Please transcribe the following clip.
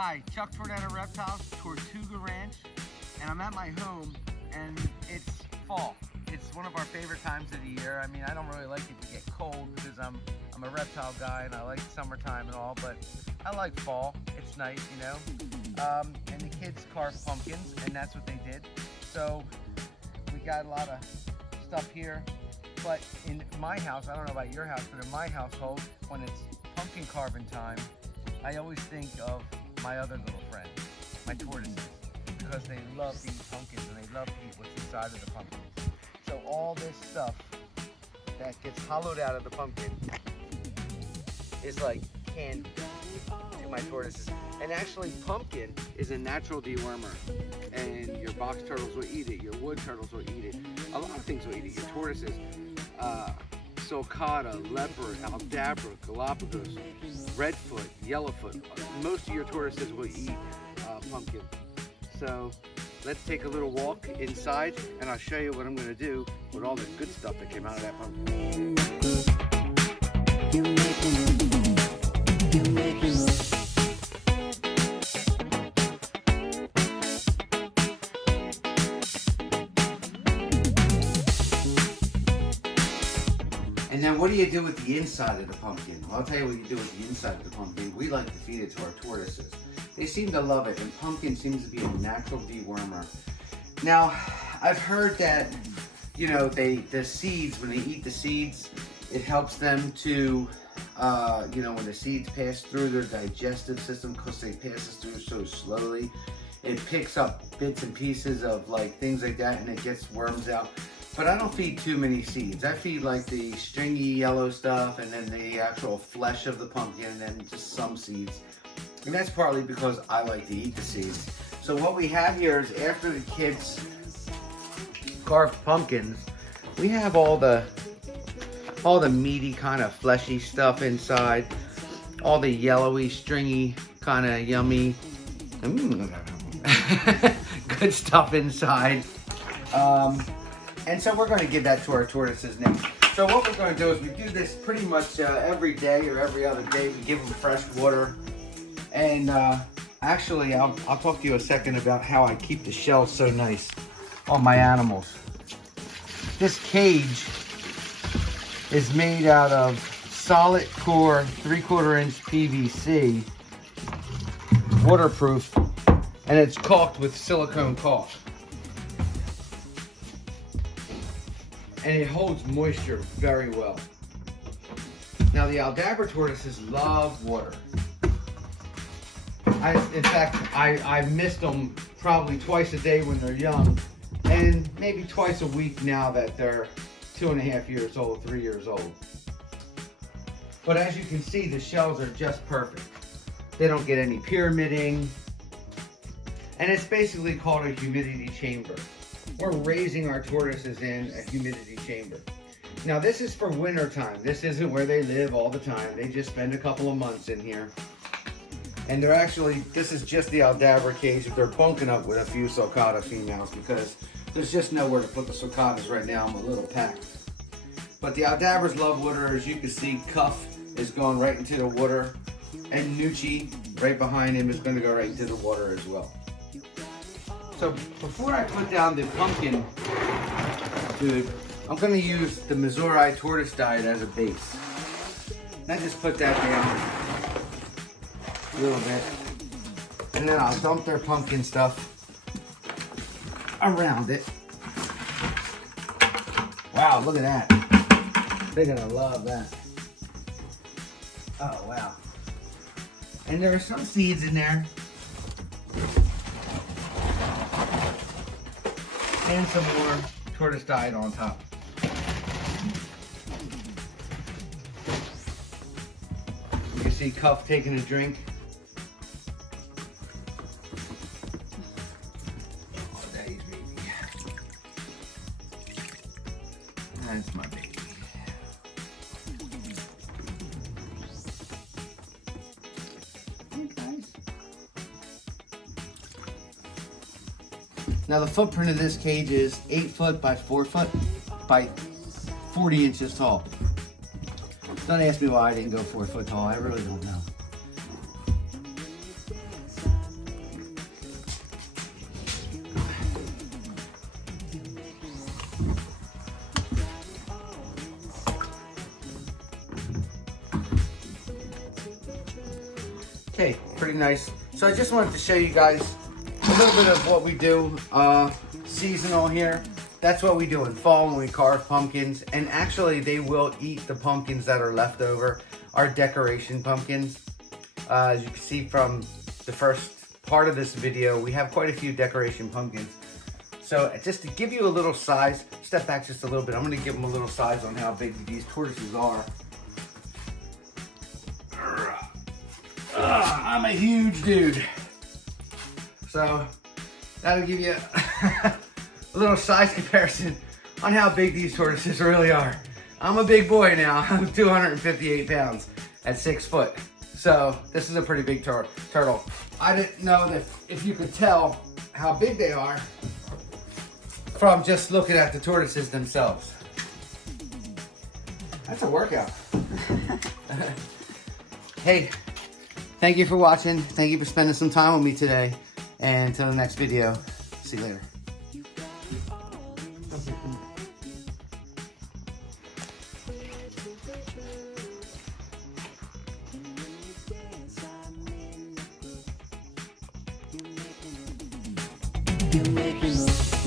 Hi, Chuck Tornado Reptiles, Tortuga Ranch, and I'm at my home, and it's fall. It's one of our favorite times of the year. I mean, I don't really like it to get cold because I'm a reptile guy and I like summertime and all, but I like fall. It's nice, you know. And the kids carved pumpkins, and that's what they did. So we got a lot of stuff here. But in my house, I don't know about your house, but in my household, when it's pumpkin carving time, I always think of my other little friends, my tortoises, because they love to eat pumpkins and they love to eat what's inside of the pumpkin. So all this stuff that gets hollowed out of the pumpkin is like candy to my tortoises. And actually, pumpkin is a natural dewormer, and your box turtles will eat it, your wood turtles will eat it, a lot of things will eat it, your tortoises. Sulcata, leopard, aldabra, Galapagos, redfoot, yellowfoot. Most of your tortoises will eat pumpkin. So let's take a little walk inside and I'll show you what I'm going to do with all the good stuff that came out of that pumpkin. And then what do you do with the inside of the pumpkin? Well, I'll tell you what you do with the inside of the pumpkin. We like to feed it to our tortoises. They seem to love it, and pumpkin seems to be a natural dewormer. Now, I've heard that, you know, the seeds, when they eat the seeds, it helps them to, you know, when the seeds pass through their digestive system, because they pass through so slowly, it picks up bits and pieces of like things like that, and it gets worms out. But I don't feed too many seeds. I feed like the stringy yellow stuff and then the actual flesh of the pumpkin and then just some seeds. And that's partly because I like to eat the seeds. So what we have here is after the kids carved pumpkins, we have all the meaty kind of fleshy stuff inside, all the yellowy, stringy, kind of yummy, good stuff inside. And so we're going to give that to our tortoises now. So what we're going to do is we do this pretty much every day or every other day. We give them fresh water. And actually, I'll talk to you a second about how I keep the shells so nice on my animals. This cage is made out of solid core 3/4 inch PVC, waterproof, and it's caulked with silicone caulk. And it holds moisture very well. Now the Aldabra tortoises love water. In fact, I missed them probably twice a day when they're young, and maybe twice a week now that they're 2.5 years old, 3 years old. But as you can see, the shells are just perfect. They don't get any pyramiding, and it's basically called a humidity chamber. We're raising our tortoises in a humidity chamber. Now this is for winter time. This isn't where they live all the time. They just spend a couple of months in here. And they're actually, this is just the Aldabra cage. They're bunking up with a few Sulcata females because there's just nowhere to put the Sulcatas right now. I'm a little packed. But the Aldabras love water. As you can see, Cuff is going right into the water. And Nucci, right behind him, is going to go right into the water as well. So before I put down the pumpkin food, I'm going to use the Missouri tortoise diet as a base. And I just put that down a little bit. And then I'll dump their pumpkin stuff around it. Wow, look at that. They're going to love that. Oh, wow. And there are some seeds in there. And some more tortoise diet on top. You can see Cuff taking a drink. Oh, daddy's baby. That's my baby. Now the footprint of this cage is 8 foot by 4 foot by 40 inches tall. Don't ask me why I didn't go 4 foot tall. I really don't know. Okay, pretty nice. So I just wanted to show you guys a little bit of what we do seasonal here. That's what we do in fall when we carve pumpkins. And actually they will eat the pumpkins that are left over, our decoration pumpkins. As you can see from the first part of this video, we have quite a few decoration pumpkins. So just to give you a little size, step back just a little bit. I'm gonna give them a little size on how big these tortoises are. I'm a huge dude. So that'll give you a little size comparison on how big these tortoises really are. I'm a big boy now. I'm 258 pounds at 6 foot. So this is a pretty big turtle. I didn't know that if you could tell how big they are from just looking at the tortoises themselves. That's a workout. Hey, thank you for watching. Thank you for spending some time with me today. And until the next video, see you later. You make me look